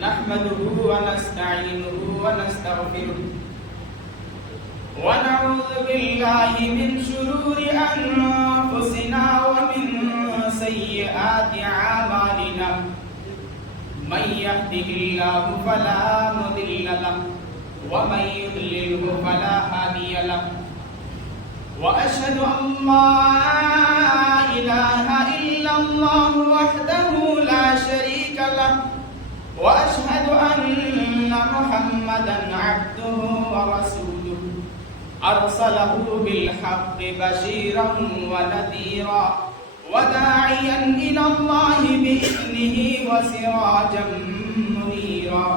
نحمده ونستعينه ونستغفره ونعوذ بالله من شرور أنفسنا ومن سيئات أعمالنا من يهده الله فلا مضل له ومن يضلله فلا هادي له وأشهد أن لا إله إلا الله وحده لا شريك له وأشهد أن محمدا عبده ورسوله أرسله بالحق بشيرا ونذيرا وداعيا إلى الله بإذنه وسراجا منيرا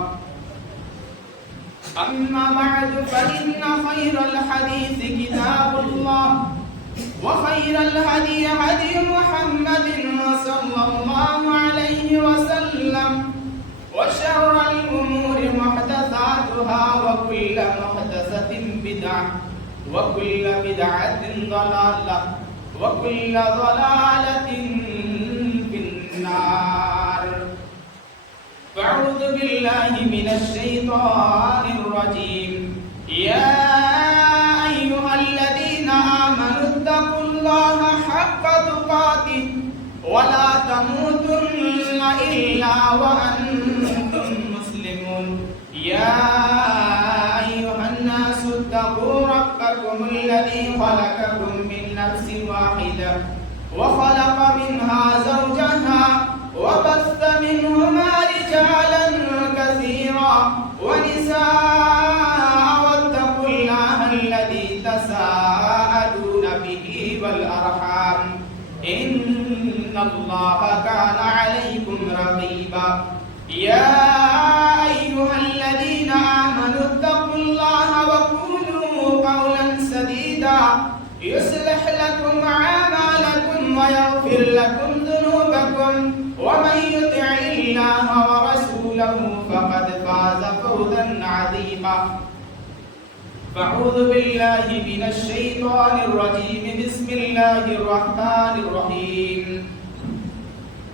أما بعد فإن خير الحديث كتاب الله وخير الهدي هدي محمد صلى الله عليه وسلم وشر الأمور محدثاتها وكل محدثة بدعة وكل بدعة ضلالة وكل ضلالة في النار. فأعوذ بالله من الشيطان الرجيم. يا أيها الذين آمنوا اتقوا الله حق تقاته ولا تموتن إلا وأنتم مسلمون. يا أيها الناس اتقوا ربكم الذي خلقكم من نفس واحدة وخلق منها زوجها وبث منهما رجالا كثيرا ونساء واتقوا الله الذي تساءلون به والأرحام إن الله كان عليكم رقيبا. يا أيها الذين آمنوا اتقوا الله وقولوا قولا سديدا يصلح لكم أعمالكم ويغفر لكم ذنوبكم ومن يطع الله ورسوله فقد فاز فوزا عظيما. فأعوذ بالله من الشيطان الرجيم. بسم الله الرحمن الرحيم.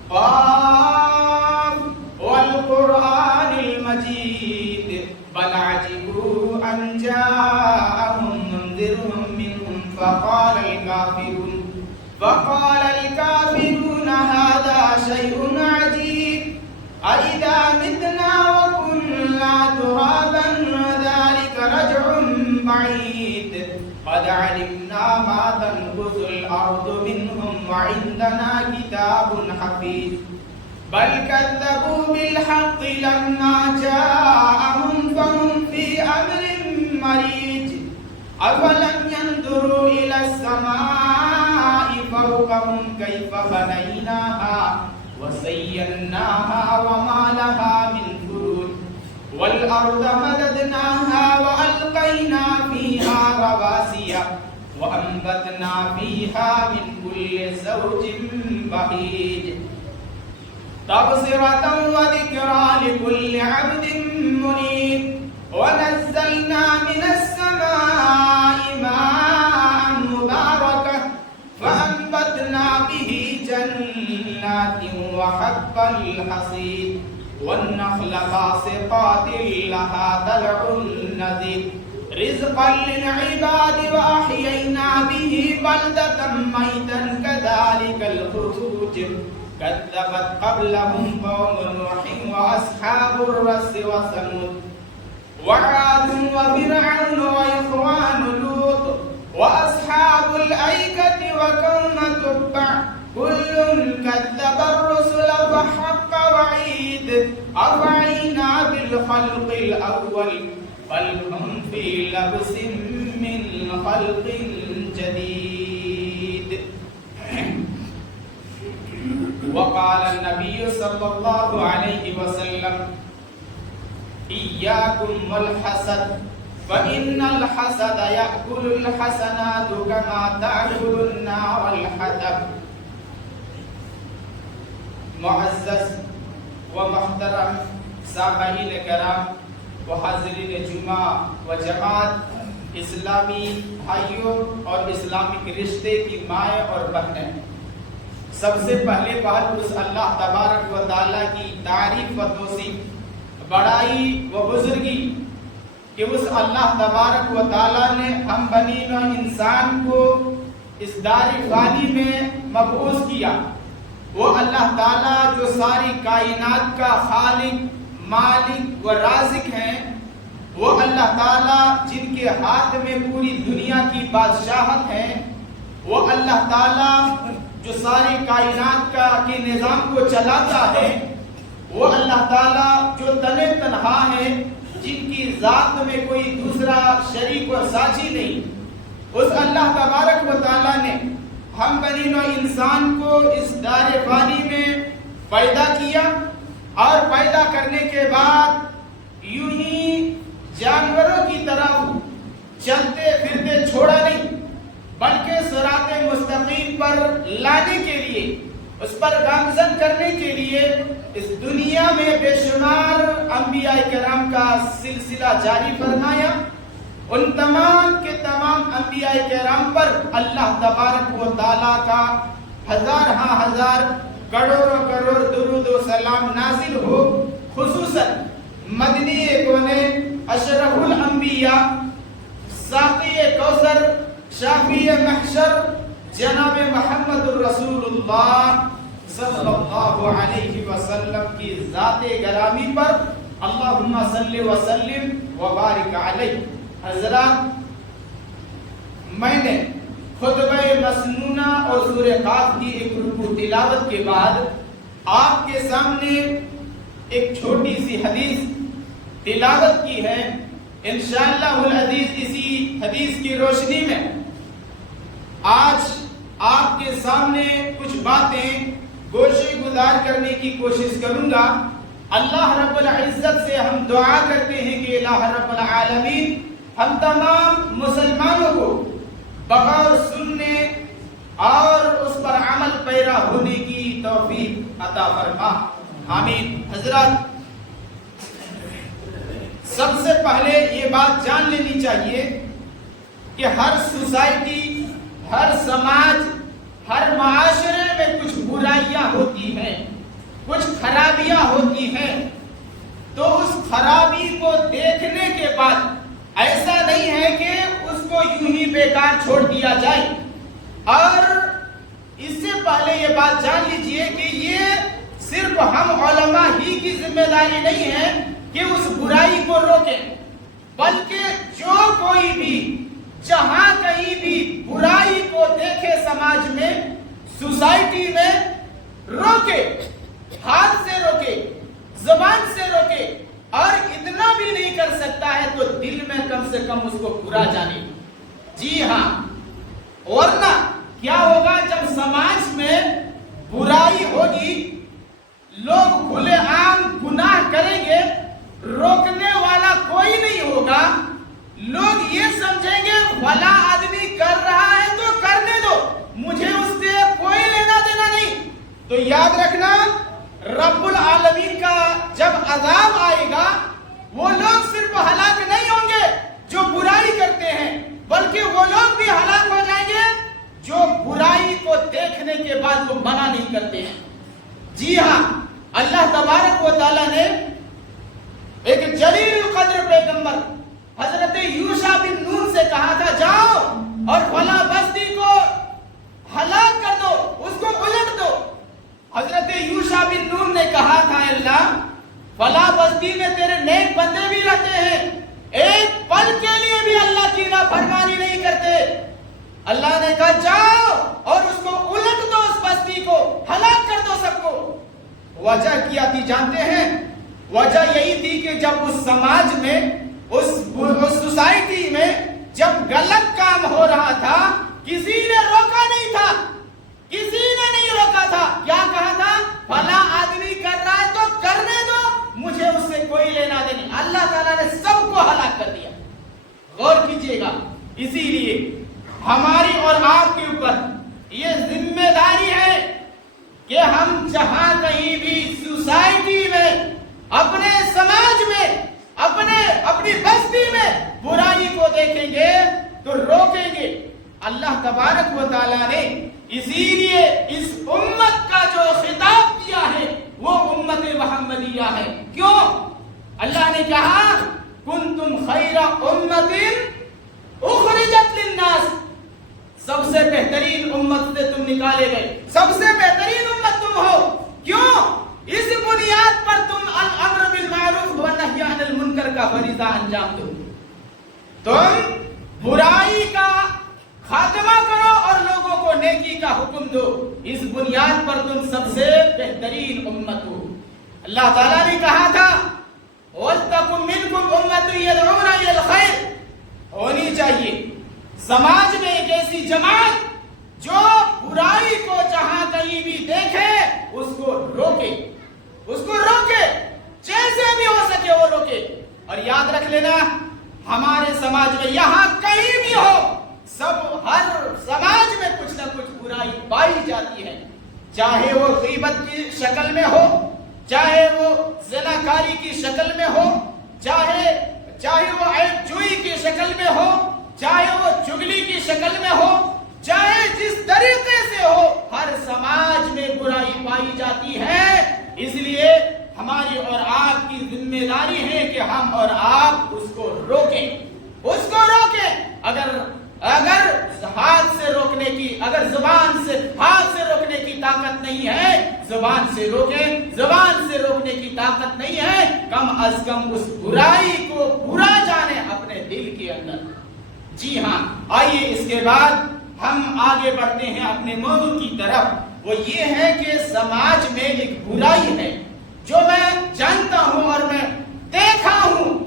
قاف والقرآن المجيد بل عجبوا أن جاءهم منذر منهم فقال الكافرون هذا شيء عجيب أإذا متنا وكنا ترابا ذلك رجع بعيد قد علمنا ما تنقص الأرض منهم وعندنا كتاب حفيظ بل كذبوا بالحق لما جاءهم فهم في أمر مريج أفلم ينظروا إلى السماء فوقهم كيف بنيناها وزيناها وما لها من فروج والأرض مددناها وألقينا فيها رواسي وأنبتنا فيها من كل زوج بهيج تبصرة وذكرى لكل عبد منيب ونزلنا من السماء ماء مباركا فأنبتنا به جنات وحب الحصيد والنخل باسقات لها طلع نضيد رزقا للعباد وأحيينا به بلدة ميتا كذلك الخروج كذبت قبلهم قوم نوح وأصحاب الرس وثمود وعاد وفرعون وإخوان لوط وأصحاب الأيكة وقوم تبع كل كذب الرسل فحق وعيد أفعينا بالخلق الأول بل هم في لبس من خلق جديد. وقال النبي صلى الله عليه وسلم إياكم والحسد فإن الحسد يأكل الحسنات كما تأكل النار الحطب. معزز و محترم سامعین کرام و حاضرین جمعہ و جماعت، اسلامی بھائیوں اور اسلامک رشتے کی مائیں اور بہنیں، سب سے پہلے بات اس اللہ تبارک و تعالیٰ کی تعریف و توصیف بڑائی و بزرگی کہ اس اللہ تبارک و تعالیٰ نے ہم بنی نوع انسان کو اس دار فانی میں مبعوث کیا۔ وہ اللہ تعالیٰ جو ساری کائنات کا خالق، مالک و رازق ہیں، وہ اللہ تعالیٰ جن کے ہاتھ میں پوری دنیا کی بادشاہت ہے، وہ اللہ تعالیٰ جو ساری کائنات کے نظام کو چلاتا ہے، وہ اللہ تعالیٰ جو تنے تنہا ہے، جن کی ذات میں کوئی دوسرا شریک و ساجی نہیں، اس اللہ تبارک و تعالیٰ نے ہم بنی نوع انسان کو اس دار فانی میں پیدا کیا، اور پیدا کرنے کے بعد یوں ہی جانوروں کی طرح چلتے پھرتے چھوڑا نہیں، بلکہ صراط مستقیم پر لانے کے لیے، اس پر گامزن کرنے کے لیے اس دنیا میں بے شمار انبیاء کرام کا سلسلہ جاری فرمایا۔ ان تمام کے تمام انبیاء کرام پر اللہ تبارک و تعالیٰ کا ہزار ہزار کروڑوں کروڑ درود و سلام نازل ہو۔ خصوصاً مدنی کونین، اشرف الانبیاء، ساقی کوثر، شافی محشر، جناب محمد الرسول اللہ صلی اللہ علیہ وسلم کی ذات گرامی پر اللہم صلی وسلم وبارک علیہ۔ حضرات، میں نے خطبہ مسنونہ اور سورہ قاف کی ایک رکوع تلاوت کے بعد آپ کے سامنے ایک چھوٹی سی حدیث تلاوت کی ہے۔ انشاءاللہ العزیز اسی حدیث کی روشنی میں آج آپ کے سامنے کچھ باتیں گوشے گزار کرنے کی کوشش کروں گا۔ اللہ رب العزت سے ہم دعا کرتے ہیں کہ الہ رب العالمین ہم تمام مسلمانوں کو بغور سننے اور اس پر عمل پیرا ہونے کی توفیق عطا فرما، آمین۔ حضرات، سب سے پہلے یہ بات جان لینی چاہیے کہ ہر سوسائٹی، ہر سماج، ہر معاشرے میں کچھ برائیاں ہوتی ہیں، کچھ خرابیاں ہوتی ہیں، تو اس خرابی کو دیکھنے کے بعد ایسا نہیں ہے کہ اس کو یوں ہی بیکار چھوڑ دیا جائے۔ اور اس سے پہلے یہ بات جان لیجئے کہ یہ صرف ہم علماء ہی کی ذمہ داری نہیں ہے کہ اس برائی کو روکیں، بلکہ جو کوئی بھی جہاں کہیں بھی برائی کو دیکھے سماج میں، سوسائٹی میں، روکے، ہاتھ سے روکے، زبان سے روکے، اور اتنا بھی نہیں کر سکتا ہے تو دل میں کم سے کم اس کو برا جانے۔ جی ہاں، ورنہ کیا ہوگا جب سماج میں برائی ہوگی، لوگ کھلے عام گناہ کریں گے، روکنے والا کوئی نہیں ہوگا، لوگ یہ سمجھیں گے فلاں آدمی کر رہا ہے تو کرنے دو، مجھے اس سے کوئی لینا دینا نہیں۔ تو یاد رکھنا، رب العالمین کا جب عذاب آئے گا، وہ لوگ صرف ہلاک نہیں ہوں گے جو برائی کرتے ہیں، بلکہ وہ لوگ بھی ہلاک ہو جائیں گے جو برائی کو دیکھنے کے بعد وہ منع نہیں کرتے ہیں۔ جی ہاں، اللہ تبارک و تعالیٰ نے ایک جلیل القدر پیغمبر حضرت یوشع بن نون سے کہا تھا، جاؤ اور فلاں بستی کو ہلاک کر دو، اس کو الٹ دو۔ حضرت یوشع بن نون نے کہا تھا، اللہ فلاں بستی میں تیرے نیک بندے بھی رہتے ہیں، ایک پل کے لیے بھی اللہ کی نافرمانی نہیں کرتے۔ اللہ نے کہا جاؤ اور اس کو الٹ دو، اس بستی کو ہلاک کر دو سب کو۔ وجہ کیا تھی جانتے ہیں؟ وجہ یہی تھی کہ جب اس سماج میں، اس سوسائٹی میں جب غلط کام ہو رہا تھا، کسی نے روکا نہیں تھا، کسی نے نہیں روکا تھا۔ کیا کہا تھا؟ فلاں آدمی کر رہا ہے تو کرنے دو، مجھے اس سے کوئی لینا دینا۔ اللہ تعالیٰ نے سب کو ہلاک کر دیا۔ غور کیجئے گا، اسی لیے ہماری اور آپ کے اوپر یہ ذمہ داری ہے کہ ہم جہاں کہیں بھی سوسائٹی میں، اپنے سماج میں، اپنی بستی میں برائی کو دیکھیں گے تو روکیں گے۔ اللہ تبارک و تعالیٰ نے اسی لیے اس امت کا جو خطاب کیا ہے وہ امت محمدیہ ہے۔ کیوں؟ کہا کنتم خیر امت اخرجت للناس، سب سے بہترین امت سے تم نکالے گئے، سب سے بہترین امت تم ہو. کیوں؟ اس بنیاد پر تم الامر بالمعروف والنہی عن المنکر کا فریضہ انجام دو. تم برائی کا خاتمہ کرو اور لوگوں کو نیکی کا حکم دو. اس بنیاد پر تم سب سے بہترین امت ہو. اللہ تعالیٰ نے کہا تھا وَلْتَكُن مِّنْكُمْ أُمَّةٌ يَدْعُونَ إِلَى الْخَيْرِ، ہونی چاہیے سماج میں ایک ایسی جماعت جو برائی کو جہاں کہیں بھی دیکھے اس کو روکے، اس کو روکے، جیسے بھی ہو سکے وہ روکے. اور یاد رکھ لینا ہمارے سماج میں یہاں کہیں بھی ہو، ہر سماج میں کچھ نہ کچھ برائی پائی جاتی ہے، چاہے وہ غیبت کی شکل میں ہو، چاہے وہ زناکاری کی شکل میں ہو، چاہے وہ عیب جوئی کی شکل میں ہو، چاہے وہ چگلی کی شکل میں ہو، چاہے جس طریقے سے ہو، ہر سماج میں برائی پائی جاتی ہے. اس لیے ہماری اور آپ کی ذمہ داری ہے کہ ہم اور آپ اس کو روکیں، اس کو روکیں. اگر ہاتھ سے روکنے کی، اگر زبان سے ہاتھ سے روکنے کی طاقت نہیں ہے، زبان سے روکیں. زبان سے روکنے کی طاقت نہیں ہے، کم از کم اس برائی کو برا جانے اپنے دل کے اندر. جی ہاں، آئیے اس کے بعد ہم آگے بڑھتے ہیں اپنے موضوع کی طرف. وہ یہ ہے کہ سماج میں ایک برائی ہے جو میں جانتا ہوں اور میں دیکھا ہوں،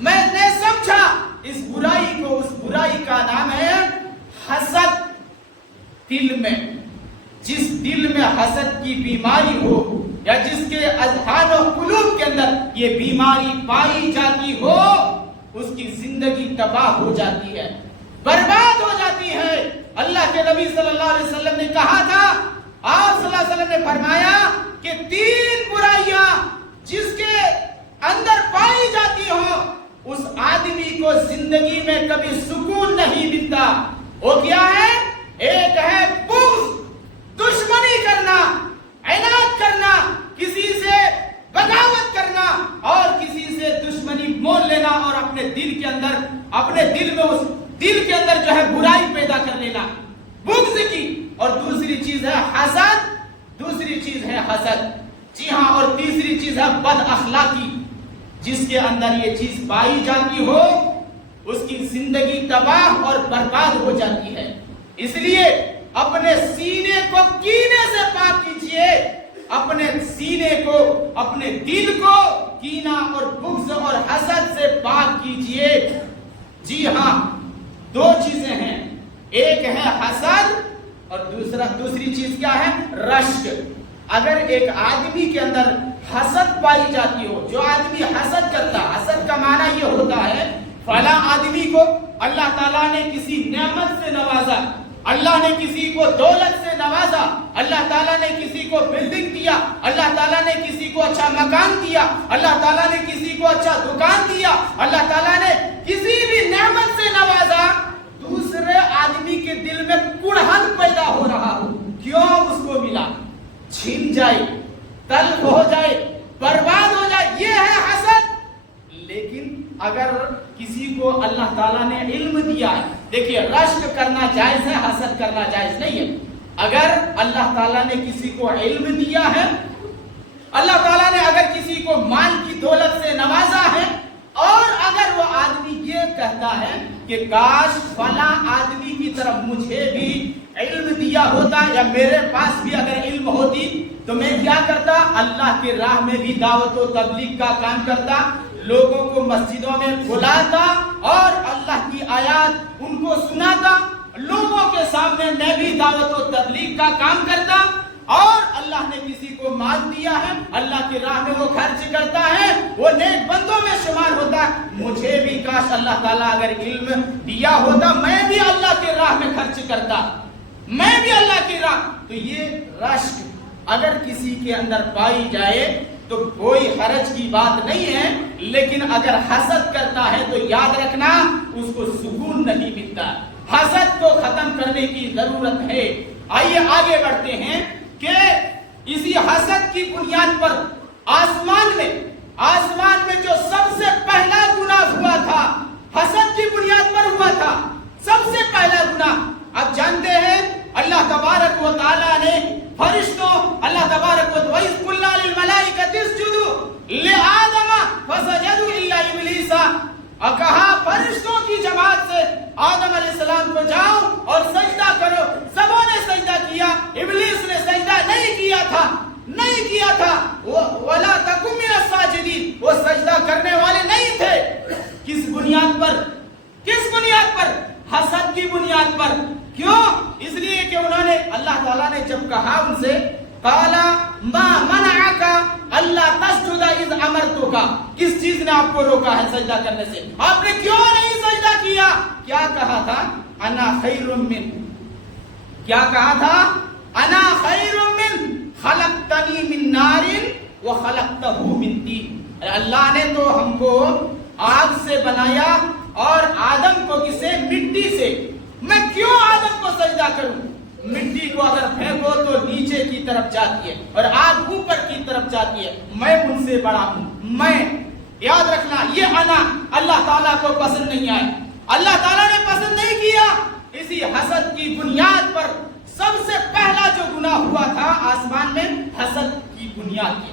میں نے سمجھا. اس برائی کو، اس برائی کا نام ہے حسد. دل میں، جس دل میں حسد کی بیماری ہو یا جس کے اذہان و قلوب کے اندر یہ بیماری پائی جاتی ہو، اس کی زندگی تباہ ہو جاتی ہے، برباد ہو جاتی ہے. اللہ کے نبی صلی اللہ علیہ وسلم نے کہا تھا، آپ صلی اللہ علیہ وسلم نے فرمایا کہ 3 برائیاں جس کے اندر پائی جاتی ہوں اس آدمی کو زندگی میں کبھی سکون نہیں ملتا. وہ کیا ہے؟ ایک ہے بغض، دشمنی کرنا، عناد کرنا، کسی سے بغاوت کرنا اور کسی سے دشمنی مول لینا اور اپنے دل کے اندر، اپنے دل میں، اس دل کے اندر جو ہے برائی پیدا کر لینا، بغض کی. اور دوسری چیز ہے حسد، دوسری چیز ہے حسد. جی ہاں، اور تیسری چیز ہے بد اخلاقی. جس کے اندر یہ چیز پائی جاتی ہو اس کی زندگی تباہ اور برباد ہو جاتی ہے. اس لیے اپنے سینے کو کینے سے پاک کیجئے، اپنے سینے کو، اپنے دل کو کینہ اور بغض اور حسد سے پاک کیجئے. جی ہاں، 2 چیزیں ہیں، ایک ہے حسد اور دوسری چیز کیا ہے؟ رشک. اگر ایک آدمی کے اندر حسد پائی جاتی ہو، جو آدمی حسد کرتا، حسد کا معنی یہ ہوتا ہے فلاں آدمی کو اللہ تعالیٰ نے کسی نعمت سے نوازا، اللہ نے کسی کو دولت سے نوازا، اللہ تعالیٰ نے کسی کو بلڈنگ دیا، اللہ تعالیٰ نے کسی کو اچھا مکان دیا، اللہ تعالیٰ نے کسی کو اچھا دکان دیا، اللہ تعالیٰ نے کسی بھی نعمت سے نوازا. دوسرے آدمی کے دل میں کڑھن پیدا ہو رہا ہو، کیوں اس کو ملا، چھین جائے، تلف ہو جائے، برباد ہو جائے، یہ ہے حسد. لیکن اگر کسی کو اللہ تعالیٰ نے علم دیا ہے، دیکھیے رشک کرنا جائز ہے، حسد کرنا جائز نہیں ہے. اگر اللہ تعالیٰ نے کسی کو علم دیا ہے، اللہ تعالیٰ نے اگر کسی کو مال کی دولت سے نوازا ہے اور اگر وہ آدمی یہ کہتا ہے کہ کاش فلاں آدمی کی طرف مجھے بھی علم دیا ہوتا یا میرے پاس بھی اگر علم ہوتی تو میں کیا کرتا، اللہ کی راہ میں بھی دعوت و تبلیغ کا کام کرتا، لوگوں کو مسجدوں میں بلاتا اور اللہ کی آیات ان کو سناتا، لوگوں کے سامنے میں بھی دعوت و تبلیغ کا کام کرتا. اور اللہ نے کسی کو مال دیا ہے، اللہ کی راہ میں وہ خرچ کرتا ہے، وہ نیک بندوں میں شمار ہوتا ہے. مجھے بھی کاش اللہ تعالیٰ اگر علم دیا ہوتا میں بھی اللہ کی راہ میں خرچ کرتا، میں بھی اللہ کی راہ. تو یہ رشک اگر کسی کے اندر پائی جائے تو کوئی حرج کی بات نہیں ہے، لیکن اگر حسد کرتا ہے تو یاد رکھنا اس کو سکون نہیں ملتا. حسد کو ختم کرنے کی ضرورت ہے. آئیے آگے بڑھتے ہیں کہ اسی حسد کی بنیاد پر آسمان میں جو سب سے آپ جانتے ہیں اللہ تبارک و تعالی نے فرشتوں اللہ تبارک و تعالی وَإِذْ قُلْنَا لِلْمَلَائِكَةِ اسْجُدُوا لِآدَمَ فَسَجَدُوا إِلَّا إِبْلِيسَ، اور کہا فرشتوں کی جماعت سے آدم علیہ السلام کو جاؤ اور سجدہ کرو، سبوں نے سجدہ کیا، ابلیس نے سجدہ نہیں کیا تھا وَلَا تَكُن مِّنَ السَّاجِدِينَ، وہ سجدہ کرنے والے نہیں تھے۔ کس بنیاد پر؟ حسد کی بنیاد پر۔ کیوں؟ اس لیے کہ انہوں نے اللہ تعالیٰ نے جب کہا ان سے قَالَ مَا مَنَعَكَ أَلَّا تَسْجُدَ إِذْ أَمَرْتُكَ، کس چیز نے آپ کو روکا ہے سجدہ کرنے سے؟ آپ نے کیوں نہیں سجدہ کیا؟ کیا کہا تھا؟ أَنَا خَيْرٌ مِّنْ، کیا کہا تھا؟ أَنَا خَيْرٌ مِّنْ خَلَقْتَنِي مِنْ نَارٍ وَخَلَقْتَهُ مِنْ طِينٍ، اللہ نے تو ہم کو آگ سے بنایا اور آدم کو کسے؟ مٹی سے۔ میں کیوں آدم کو سجدہ کروں؟ مٹی کو اگر پھینکو تو نیچے کی طرف جاتی ہے اور آگ اوپر کی طرف جاتی ہے، میں ان سے بڑا ہوں۔ میں یاد رکھنا، یہ انا اللہ تعالیٰ کو پسند نہیں آئے، اللہ تعالیٰ نے پسند نہیں کیا۔ اسی حسد کی بنیاد پر سب سے پہلا جو گناہ ہوا تھا آسمان میں، حسد کی بنیاد کی،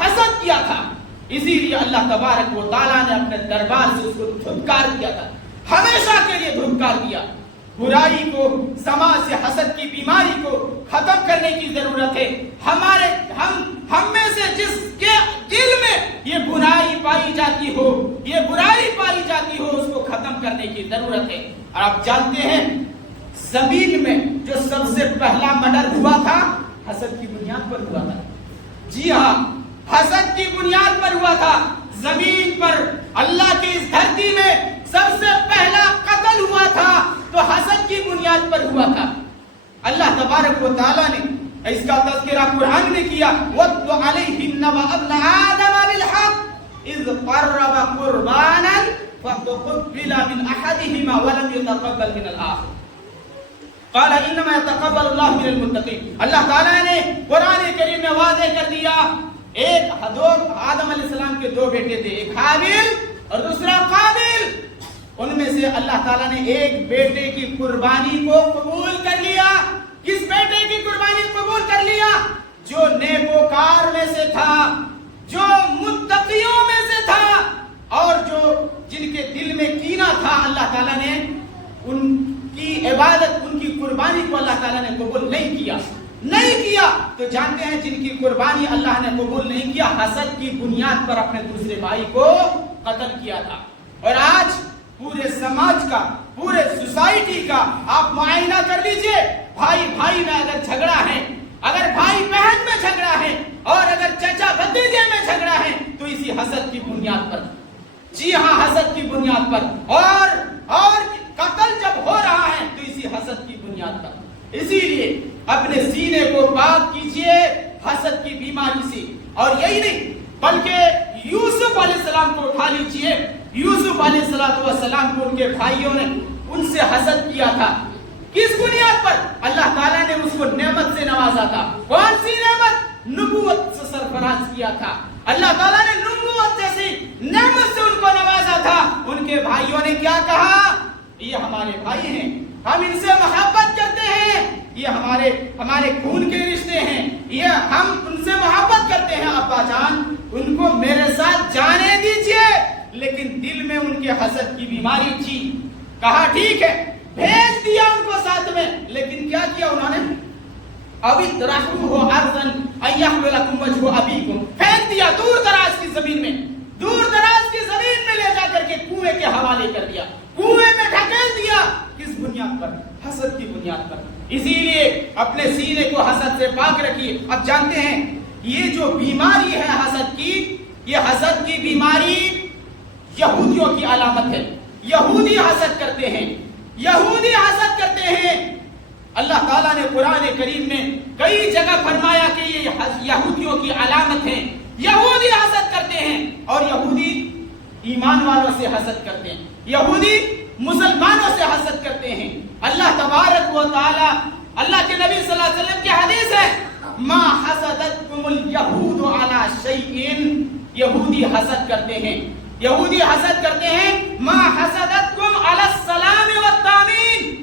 حسد کیا تھا۔ اسی لیے اللہ تبارک و تعالیٰ نے اپنے دربار سے اس کو دھتکار دیا تھا، ہمیشہ کے لیے دھتکار دیا۔ برائی کو، سماج سے حسد کی بیماری کو ختم کرنے کی ضرورت ہے۔ ہم میں سے جس کے دل میں یہ برائی پائی جاتی ہو اس کو ختم کرنے کی ضرورت ہے۔ اور آپ جانتے ہیں زمین میں جو سب سے پہلا مرڈر ہوا تھا حسد کی بنیاد پر ہوا تھا۔ جی ہاں، حسد کی بنیاد پر ہوا تھا۔ زمین پر اللہ کی اس دھرتی میں سب سے پہلا قتل ہوا تھا تو حسد کی بنیاد پر ہوا تھا۔ اللہ تبارک و تعالیٰ نے اس کا تذکرہ قرآن میں کیا، وَاتْلُ عَلَيْهِمْ نَبَأَ ابْنَ آدَمَ بِالْحَقِّ إِذْ قَرَّبَ قُرْبَانًا فَتُقُبِّلَ مِنْ أَحَدِهِمَا وَلَمْ يُتَقَبَّلْ مِنَ الْآخَرِ قَالَ إِنَّمَا يَتَقَبَّلُ اللَّهُ مِنَ الْمُتَّقِينَ۔ اللہ تعالیٰ نے قرآن کریم میں واضح کر دیا، آدم علیہ السلام کے دو بیٹے تھے، ایک حابیل اور دوسرا قابیل۔ ان میں سے اللہ تعالیٰ نے ایک بیٹے کی قربانی کو قبول کر لیا۔ کس بیٹے کی قربانی قبول کر لیا؟ جو نیکوکار میں سے تھا، جو متقیوں میں سے تھا، اور جو جن کے دل میں کینہ تھا، اللہ تعالیٰ نے ان کی عبادت، ان کی قربانی کو اللہ تعالیٰ نے قبول نہیں کیا۔ تو جانتے ہیں جن کی قربانی اللہ نے قبول نہیں کیا، حسد کی بنیاد پر اپنے دوسرے بھائی کو قتل کیا تھا۔ اور آج پورے سماج کا، پورے سوسائٹی کا آپ معائنہ کر لیجئے، بھائی بھائی میں اگر جھگڑا ہے، اگر بھائی بہن میں جھگڑا ہے، اور اگر چچا بھتیجے میں جھگڑا ہے تو اسی حسد کی بنیاد پر۔ جی ہاں، حسد کی بنیاد پر۔ اور قتل جب ہو رہا ہے تو اسی حسد کی بنیاد پر۔ اسی لیے اپنے سینے کو پاک کیجئے حسد کی بیماری سے۔ اور یہی نہیں بلکہ یوسف علیہ السلام کو اٹھا لیجئے۔ یوسف علیہ السلام کو ان کے بھائیوں نے ان سے حسد کیا تھا۔ کس بنیاد پر؟ اللہ تعالیٰ نے اس کو نعمت سے نوازا تھا۔ کون سی نعمت؟ نبوت سے سرفراز کیا تھا۔ اللہ تعالیٰ نے نبوت جیسی نعمت سے ان کو نوازا تھا۔ ان کے بھائیوں نے کیا کہا؟ یہ ہمارے بھائی ہیں، ہم ان سے محبت کرتے ہیں، یہ ہمارے خون کے رشتے ہیں، یہ ہم ان سے محبت کرتے ہیں، ابا جان ان کو میرے ساتھ جانے دیجئے۔ لیکن دل میں ان کے حسد کی بیماری تھی۔ کہا ٹھیک ہے، بھیج دیا ان کو ساتھ میں، لیکن کیا کیا انہوں نے؟ اَوِطْرَحُوهُ أَرْضًا أَن يَحْمِلَ لَكُمْ وَجْهُ أَبِيكُمْ، پھینک دیا دور دراز کی زمین میں، دور دراز کی زمین میں لے جا کر کے کنویں کے حوالے کر دیا، کنویں میں ڈھکیل دیا۔ کس بنیاد پر؟ حسد کی بنیاد پر۔ اسی لیے اپنے سینے کو حسد سے پاک رکھیے۔ اب جانتے ہیں یہ جو بیماری ہے حسد کی، یہ حسد کی بیماری یہودیوں کی علامت ہے۔ یہودی حسد کرتے ہیں، یہودی حسد کرتے ہیں۔ اللہ تعالیٰ نے قرآن کریم میں کئی جگہ فرمایا کہ یہ یہودیوں کی علامت ہے۔ یہودی حسد کرتے ہیں، اور یہودی ایمان والوں سے حسد کرتے ہیں، یہودی مسلمانوں سے حسد کرتے ہیں۔ اللہ تبارک و تعالی، اللہ کے نبی صلی اللہ علیہ وسلم کی حدیث ہے، ما حسدتکم الیہود علی شیء، یہودی حسد کرتے ہیں، یہودی حسد کرتے ہیں، ما حسدتکم علی السلام والتامین،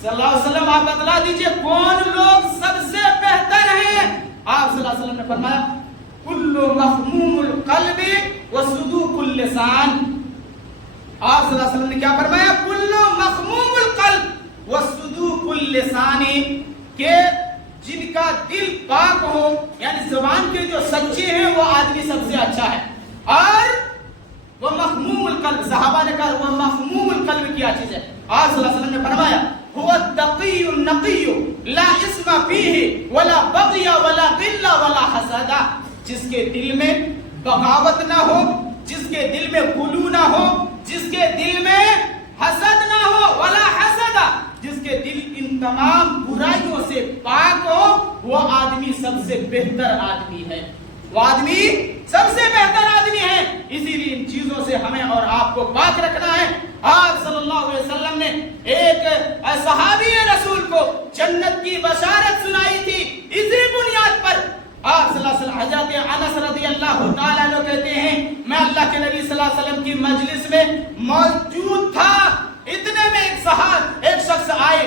صلی اللہ علیہ وسلم آپ بتلا دیجئے کون لوگ سب سے بہتر ہیں؟ آپ صلی اللہ علیہ وسلم نے فرمایا کل مخموم القلب وصدوق اللسان. آپ صلی اللہ علیہ وسلم نے کیا فرمایا؟ کل مخموم القلب وصدوق اللسان، کہ جن کا دل پاک ہو، یعنی زبان کے جو سچے ہیں وہ آدمی سب سے اچھا ہے. اور وہ مخموم القلب، صحابہ نے کہا وہ مخموم القلب کیا چیز ہے؟ آپ صلی اللہ علیہ وسلم نے فرمایا هو التقی النقی لا اسم فیہ ولا بغی ولا غل ولا حسد، جس کے دل میں بغاوت نہ ہو، جس کے دل میں غلو نہ ہو، جس کے دل میں حسد نہ ہو، ولا حسد، جس کے دل ان تمام برائیوں سے پاک ہو، وہ آدمی سب سے بہتر آدمی ہے، وہ آدمی سب سے بہتر آدمی ہے. اسی لیے ان چیزوں سے ہمیں اور آپ کو پاک رکھنا ہے. آپ صلی اللہ علیہ وسلم نے ایک صحابی رسول کو جنت کی بشارت سنائی تھی. اسی بنیاد پر آپ صلی اللہ علیہ وسلم، حضرت انس رضی اللہ تعالیٰ عنہ کہتے ہیں میں اللہ کے نبی صلی اللہ علیہ وسلم کی مجلس میں موجود تھا، اتنے میں ایک شخص آئے.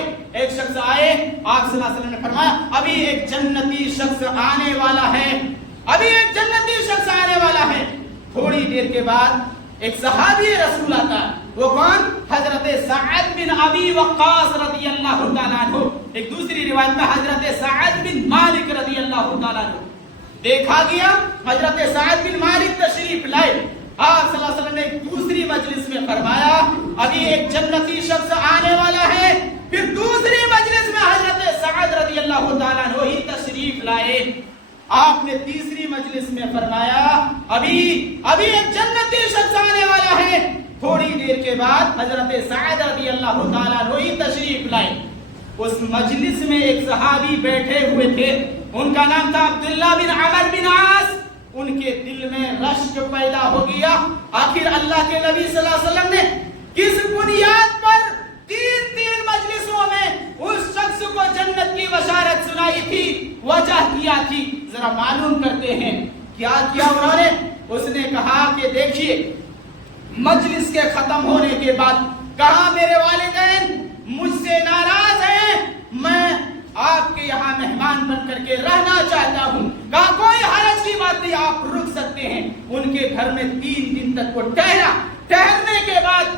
آپ صلی اللہ علیہ وسلم نے فرمایا ابھی ایک جنتی شخص آنے والا ہے، ابھی ایک جنتی شخص آنے والا ہے. تھوڑی دیر کے بعد ایک صحابی رسول آتا ہے. وہ کون؟ حضرت سعد بن ابی وقاص رضی اللہ تعالیٰ عنہ. ایک دوسری روایت میں حضرت سعد بن مالک رضی اللہ تعالیٰ عنہ. دیکھا گیا حضرت سعد بن مالک تشریف لائے. آپ صلی اللہ علیہ وسلم نے ایک دوسری مجلس میں فرمایا ابھی ایک جنتی شخص آنے والا ہے. پھر دوسری مجلس میں حضرت سعد رضی اللہ تعالیٰ عنہ ہی تشریف لائے. آپ نے تیسری مجلس میں فرمایا ابھی ایک جنتی شخص آنے والا ہے. تھوڑی دیر کے بعد حضرت سعد رضی اللہ تعالیٰ عنہ ہی تشریف لائے. اس مجلس میں ایک صحابی بیٹھے ہوئے تھے، ان کا نام تھا عبداللہ بن عمر بن عاص. ان کے دل میں رشک پیدا ہو گیا. آخر اللہ کے نبی صلی اللہ علیہ وسلم نے کس بنیاد پر تین مجلسوں میں اس شخص کو جنت کی بشارت سنائی تھی، وجہ کیا تھی؟ ذرا معلوم کرتے ہیں کیا کیا انہوں نے. اس نے کہا کہ دیکھیے مجلس کے ختم ہونے کے بعد کہا میرے والدین مجھ سے ناراض ہیں، میں آپ کے یہاں مہمان بن کر کے رہنا چاہتا ہوں. کہا کوئی حرج کی بات نہیں، آپ رک سکتے ہیں. ان کے گھر میں 3 دن تک وہ ٹہرنے کے بعد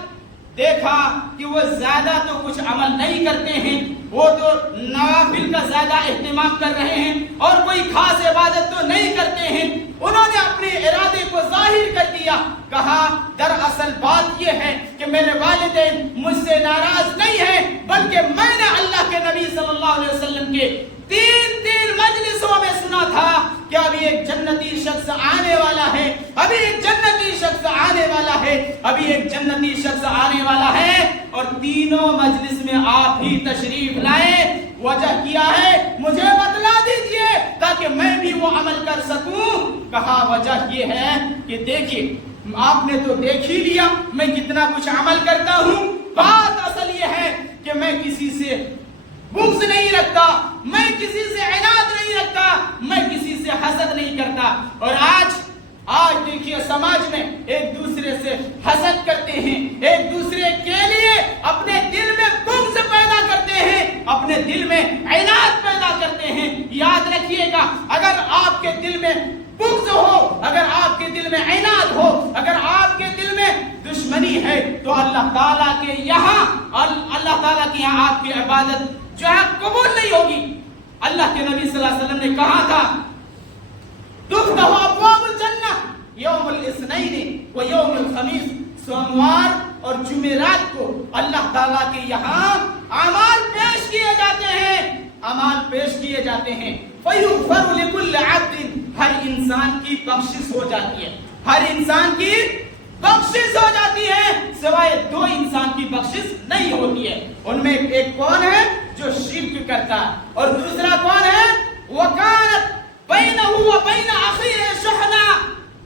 دیکھا کہ وہ زیادہ تو کچھ عمل نہیں کرتے ہیں، وہ تو نوافل کا زیادہ اہتمام کر رہے ہیں اور کوئی خاص عبادت تو نہیں کرتے ہیں. انہوں نے اپنے ارادے کو ظاہر کر دیا. کہا دراصل بات یہ ہے کہ میرے والدین مجھ سے ناراض نہیں ہیں، بلکہ میں نے اللہ کے نبی صلی اللہ علیہ وسلم کے تین مجلسوں میں سنا تھا کہ ابھی ایک جنتی شخص آنے والا ہے، ابھی ایک جنتی شخص آنے والا ہے، ابھی ایک جنتی شخص آنے والا ہے. اور تینوں مجلس میں آپ ہی تشریف لائے. وجہ کیا ہے مجھے بتلا دیجئے تاکہ میں بھی وہ عمل کر سکوں. کہا وجہ یہ ہے کہ دیکھیے آپ نے تو دیکھ ہی لیا میں کتنا کچھ عمل کرتا ہوں. بات اصل یہ ہے کہ میں کسی سے بغض نہیں رکھتا، میں کسی سے عناد نہیں رکھتا، میں کسی سے حسد نہیں کرتا. اور آج دیکھیے سماج میں ایک دوسرے سے حسد کرتے ہیں، ایک دوسرے کے لیے اپنے دل میں بغض پیدا کرتے ہیں، اپنے دل میں عناد پیدا کرتے ہیں. یاد رکھیے گا اگر آپ کے دل میں بغض ہو، اگر آپ کے دل میں عناد ہو، اگر آپ کے دل میں دشمنی ہے تو اللہ تعالیٰ کے یہاں آپ کی عبادت جو ہے قبول نہیں ہوگی. اللہ کے نبی صلی اللہ علیہ وسلم نے کہا تھا تفتح ابواب الجنہ یوم الاثنین و یوم الخمیس. سوموار اور جمعرات کو اللہ تعالیٰ کے یہاں اعمال پیش کیے جاتے ہیں. فیغفر لکل عبد، ہر انسان کی بخشش ہو جاتی ہے، ہر انسان کی بخشش ہو جاتی ہے، سوائے 2 انسان کی بخشش نہیں ہوتی ہے. ان میں ایک کون ہے جو شرک کرتا ہے، اور دوسرا کون ہے وَكَانَتْ بَيْنَهُ وَبَيْنَ أَخِيهِ شُحْنَةٌ،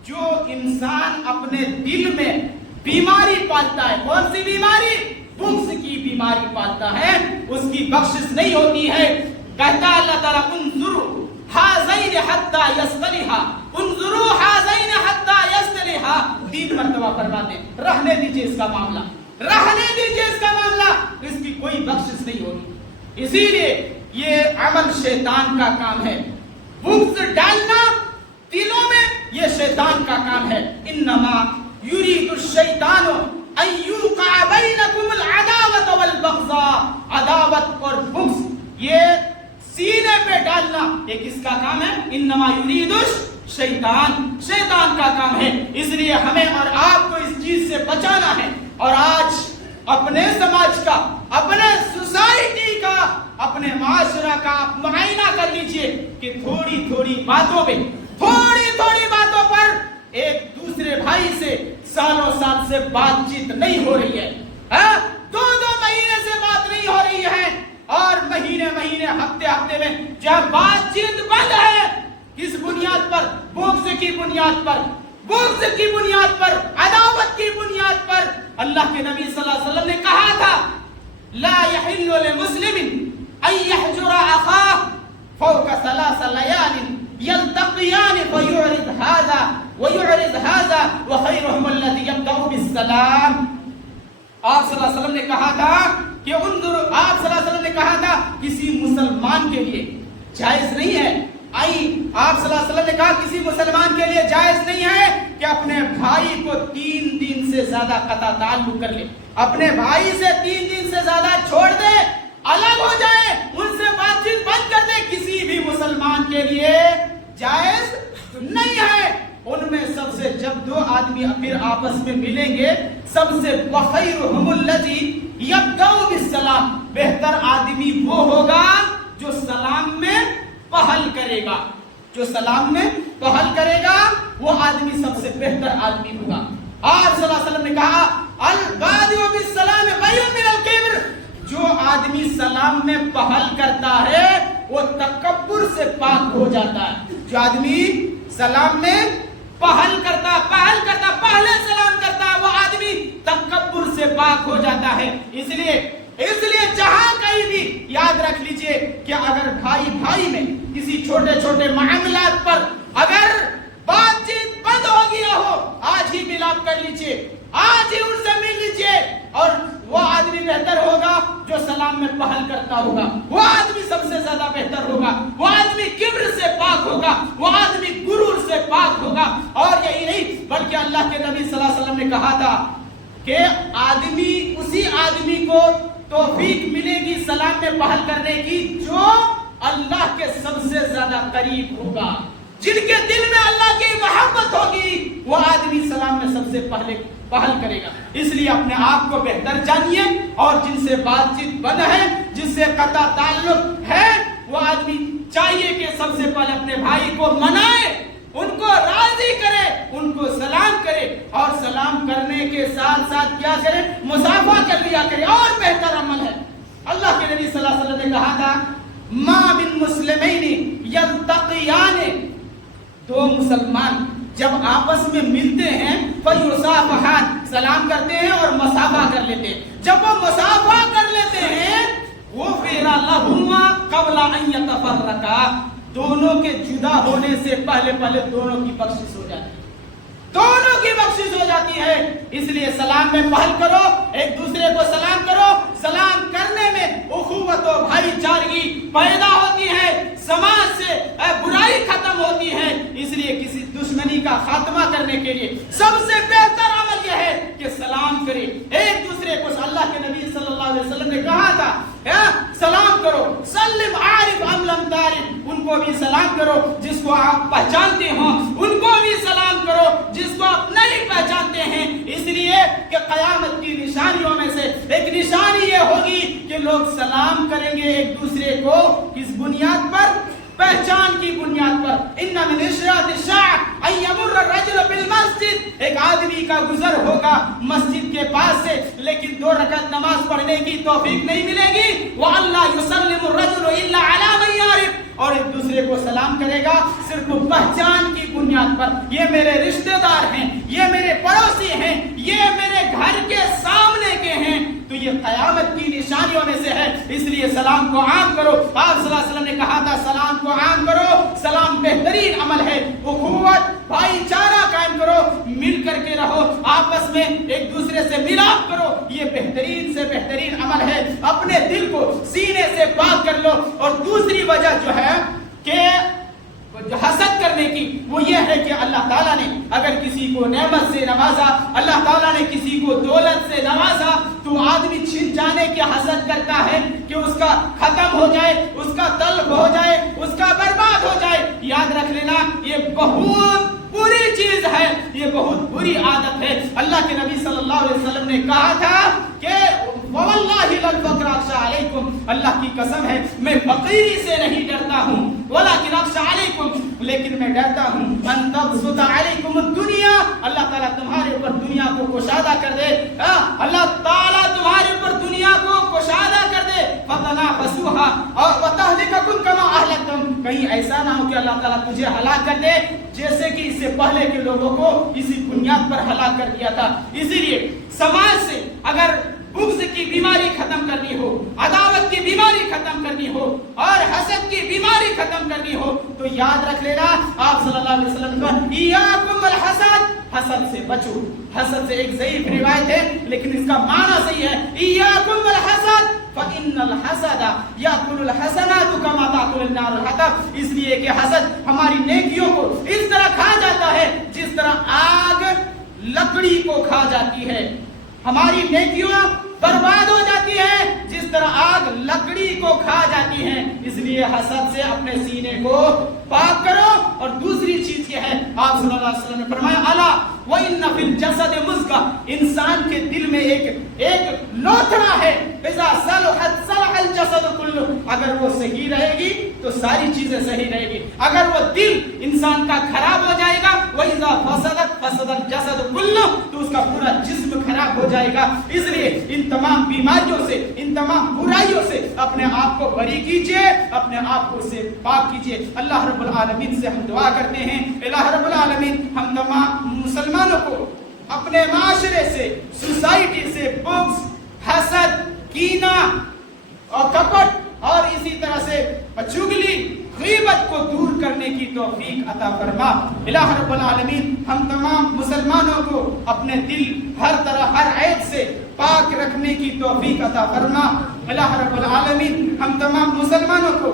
جو انسان اپنے دل میں بیماری پالتا ہے. کون سی بیماری؟ بغض کی بیماری پالتا ہے، اس کی بخشش نہیں ہوتی ہے. کہتا اللہ تعالیٰ انظروا ہذین حتی یصطلحا، انظروا ہذین حتی یصطلحا. 3 مرتبہ فرماتے ہیں رہنے دیجئے اس کا معاملہ، رہنے دیجئے اس کا معاملہ، اس کی کوئی بخشش نہیں ہوگی. اسی لیے یہ عمل شیطان کا کام ہے، بغض ڈالنا دلوں میں یہ شیطان کا کام ہے۔ انما یرید الشیطان ان یوقع بینکم العداوۃ والبغضاء، عداوت اور بغض یہ سینے پہ ڈالنا یہ کس کا کام ہے؟ انما یرید الشیطان، شیطان کا کام ہے۔ اس لیے ہمیں اور آپ کو اس چیز سے بچانا ہے، اور آج اپنے سماج کا، اپنے سوسائٹی کا، اپنے معاشرہ کا آپ معائنہ کر لیجئے کہ تھوڑی تھوڑی باتوں پہ، تھوڑی تھوڑی باتوں پر ایک دوسرے بھائی سے سالوں سال سے بات چیت نہیں ہو رہی ہے، 2 مہینے سے بات نہیں ہو رہی ہے، اور مہینے مہینے ہفتے ہفتے میں جب بات چیت بند ہے، کس بنیاد پر؟ بغض کی بنیاد پر، بغض کی بنیاد پر، عداوت کی بنیاد پر۔ اللہ کے نبی صلی اللہ علیہ وسلم نے کہا تھا لا يحل لمسلم ان يحجر اخاه فوق 3 ليال يلتقيان فيعرض هذا ويعرض هذا وخيرهم الذي يبدأ بالسلام۔ آپ صلی اللہ علیہ وسلم نے کہا تھا کہ آپ صلی اللہ علیہ وسلم نے کہا تھا کسی مسلمان کے لیے جائز نہیں ہے، آپ صلی اللہ علیہ وسلم نے کہا کسی مسلمان کے لیے جائز نہیں ہے کہ اپنے بھائی کو 3 دن سے زیادہ قطع تعلق کر لے، اپنے بھائی سے 3 دن سے زیادہ چھوڑ دے، الگ ہو جائے، ان سے بات چیت بند کر دے، کسی بھی مسلمان کے لیے جائز نہیں ہے۔ ان میں سب سے جب 2 آدمی پھر آپس میں ملیں گے، سب سے وَخَيْرُهُمُ الَّذِي يَبْدَأُ بِالسَّلَامِ، بہتر آدمی وہ ہوگا جو سلام میں پہل کرے گا، جو سلام میں پہل کرے گا وہ آدمی سب سے بہتر آدمی ہوگا۔ آپ صلی اللہ علیہ وسلم نے کہا البادئ بالسلام خیر من الکبر، جو آدمی سلام میں پہل کرتا ہے وہ تکبر سے پاک ہو جاتا ہے۔ جو آدمی سلام میں پہل کرتا پہلے سلام کرتا ہے وہ آدمی تکبر سے پاک ہو جاتا ہے۔ اس لیے جہاں کہیں بھی یاد رکھ لیجئے کہ اگر بھائی میں کسی چھوٹے چھوٹے معاملات پر اگر بات چیت بند ہو گیا ہو، آج ہی ملاپ کر لیجئے، آج ہی ان سے مل لیجئے، اور وہ آدمی بہتر ہوگا جو سلام میں پہل کرتا ہوگا، وہ آدمی سب سے زیادہ بہتر ہوگا، وہ آدمی کبر سے پاک ہوگا، وہ آدمی غرور سے پاک ہوگا۔ اور یہی نہیں بلکہ اللہ کے نبی صلی اللہ علیہ وسلم نے کہا تھا کہ اسی آدمی کو توفیق ملے گی سلام میں پہل کرنے کی جو اللہ کے سب سے زیادہ قریب ہوگا، جن کے دل میں اللہ کی محبت ہوگی، وہ آدمی سلام میں سب سے پہلے پہل کرے گا۔ اس لیے اپنے آپ کو بہتر جانیے، اور جن سے بات چیت بند ہے، جن سے قطع تعلق ہے، وہ آدمی چاہیے کہ سب سے پہلے اپنے بھائی کو منائے، ان کو راضی کرے، ان کو سلام کرے، اور سلام کرنے کے ساتھ ساتھ کیا کرے؟ مصافحہ کر لیا کرے، اور بہتر عمل ہے۔ اللہ کے نبی صلی اللہ علیہ وسلم نے کہا تھا ما من مسلمین یلتقیان، 2 مسلمان جب آپس میں ملتے ہیں فیصافحان، سلام کرتے ہیں اور مصافحہ کر لیتے ہیں، جب وہ مصافحہ کر لیتے ہیں غفر لہما قبل ان یتفرقا، دونوں کے جدا ہونے سے پہلے دونوں کی بخشش ہو جاتی ہے، دونوں کی بخشش ہو جاتی ہے۔ اس لیے سلام میں پہل کرو، ایک دوسرے کو سلام کرو، سلام کرنے میں اخوت و بھائی چارگی پیدا ہوتی ہے، سماج سے برائی ختم ہوتی ہے۔ اس لیے کسی دشمنی کا خاتمہ کرنے کے لیے سب سے بہتر عمل یہ ہے کہ سلام کرے ایک دوسرے کو۔ اللہ کے نبی صلی اللہ علیہ وسلم نے کہا تھا سلام کرو، سلم عارف ام لم تعرف، ان کو بھی سلام کرو جس کو آپ پہچانتے ہوں، ان کو بھی سلام کرو جس کو آپ نہیں پہچانتے ہیں۔ اس لیے کہ قیامت کی نشانیوں میں سے ایک نشانی یہ ہوگی کہ لوگ سلام کریں گے ایک دوسرے کو، کس بنیاد پر؟ پہچان کی بنیاد پر۔ ان من اشراط الساعة ان يمر الرجل بالمسجد، ایک آدمی کا گزر ہوگا مسجد کے پاس سے لیکن 2 رکعت نماز پڑھنے کی توفیق نہیں ملے گی، وَأَلَّا يُسَلِّمُ الرَّجُلُ إِلَّا عَلَى مَن يَعْرِفُ، اور ایک دوسرے کو سلام کرے گا صرف پہچان کی بنیاد پر، یہ میرے رشتہ دار ہیں، یہ میرے پڑوسی ہیں، یہ میرے گھر کے سامنے کے ہیں، تو یہ قیامت کی نشانیوں میں سے ہے۔ اس لیے سلام کو عام کرو۔ آپ صلی اللہ علیہ وسلم نے کہا تھا سلام کو عام کرو، سلام بہترین عمل ہے۔ اخوت بھائی چارہ قائم کرو، مل کر کے رہو، آپس میں ایک دوسرے سے ملاپ کرو، یہ بہترین سے بہترین عمل ہے. اپنے دل کو سینے سے پاک کر لو. اور دوسری وجہ جو ہے کہ حسد کرنے کی وہ یہ ہے کہ اللہ تعالیٰ نے اگر کسی کو نعمت سے نوازا, اللہ تعالیٰ نے کسی کو دولت سے نوازا, تو آدمی چھن جانے کے حسد کرتا ہے کہ اس کا ختم ہو جائے, اس کا طلب ہو جائے, اس کا برباد ہو جائے. یاد رکھ لینا یہ بہت بری چیز ہے, یہ بہت بری عادت ہے. اللہ کے نبی صلی اللہ علیہ وسلم نے کہا تھا کہ وَوَاللَّهِ لَلْفَقْرَ أَخْشَىٰ عَلَيْكُمْ, اللہ کی قسم ہے میں فقیری سے نہیں ڈرتا ہوں, وَلَكِنْ أَخْشَىٰ عَلَيْكُمْ, لیکن میں ڈرتا ہوں أَن تَبْسُطَ عَلَيْكُمُ الدُّنْيَا, اللہ تعالیٰ تمہارے اوپر دنیا کو کشادہ کر دے. اللہ تعالیٰ تمہارے اوپر دنیا کو کشادہ کر دے. فَتَنَافَسُوهَا وَتَهْلِكَكُمْ كَمَا أَهْلَكْتُمْ, کہیں ایسا نہ ہو کہ اللہ تعالیٰ تجھے ہلاک کر دے جیسے کہ اس سے پہلے کے لوگوں کو اسی بنیاد پر ہلاک کر دیا تھا. اسی لیے سماج سے اگر بغض کی بیماری ختم کرنی ہو, عداوت کی بیماری ختم کرنی ہو, اور حسد کی بیماری ختم کرنی ہو, تو یاد رکھ لینا آپ صلی اللہ علیہ وسلم کا ایاکم الحسد, حسد سے بچو. حسد سے ایک ضعیف روایت ہے لیکن اس کا معنی صحیح ہے, ایاکم الحسد فإن الحسد یأکل الحسنات کما تأکل النار الحطب, اس لیے کہ حسد ہماری نیکیوں کو اس طرح کھا جاتا ہے جس طرح آگ لکڑی کو کھا جاتی ہے. ہماری نیکیوں برباد ہو جاتی ہے جس طرح آگ لکڑی کو کھا جاتی ہے. اس لیے حسد سے اپنے سینے کو پاک کرو. اور دوسری چیز یہ ہے, آپ صلی اللہ علیہ وسلم نے فرمایا الا وَإِنَّ فِي الْجَسَدِ مُضْغَةً, انسان کے دل میں ایک لوتھڑا ہے, اذا صلحت صلح الجسد كله, اگر وہ صحیح رہے گی تو ساری چیزیں صحیح رہے گی. اگر وہ دل انسان کا خراب ہو جائے گا, وَإِذَا فَسَدَتْ فَسَدَ الْجَسَدُ كُلُّهُ, تو اس کا پورا جسم خراب ہو جائے گا. اس لیے ان تمام بیماریوں سے, ان تمام برائیوں سے اپنے آپ کو بری کیجئے, اپنے آپ کو سے پاک کیجئے. اللہ رب العالمین سے ہم دعا کرتے ہیں, الہ رب العالمین ہم تمام مسلمانوں کو اپنے معاشرے سے, سوسائٹی سے بغض, حسد, کینہ اور کپٹ اور اسی طرح سے چغلی, غیبت کو دور کرنے کی توفیق عطا فرما. الہ رب العالمین ہم تمام مسلمانوں کو اپنے دل ہر طرح ہر عیب سے پاک رکھنے کی توفیق عطا فرما. الہ رب العالمین ہم تمام مسلمانوں کو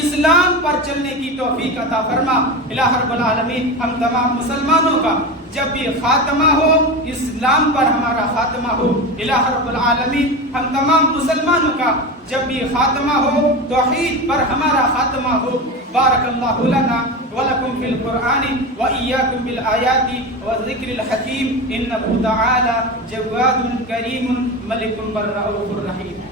اسلام پر چلنے کی توفیق عطا فرما. الہ رب العالمین ہم تمام مسلمانوں کا جب بھی خاتمہ ہو اسلام پر ہمارا خاتمہ ہو. الہ رب العالمین ہم تمام مسلمانوں کا جب بھی خاتمہ ہو توحید پر ہمارا خاتمہ ہو. بارک اللہ لنا ولکم فی القرآن وإیاکم بالآیات والذکر الحکیم, انہ تعالی جواد کریم ملک بر رؤوف رحیم.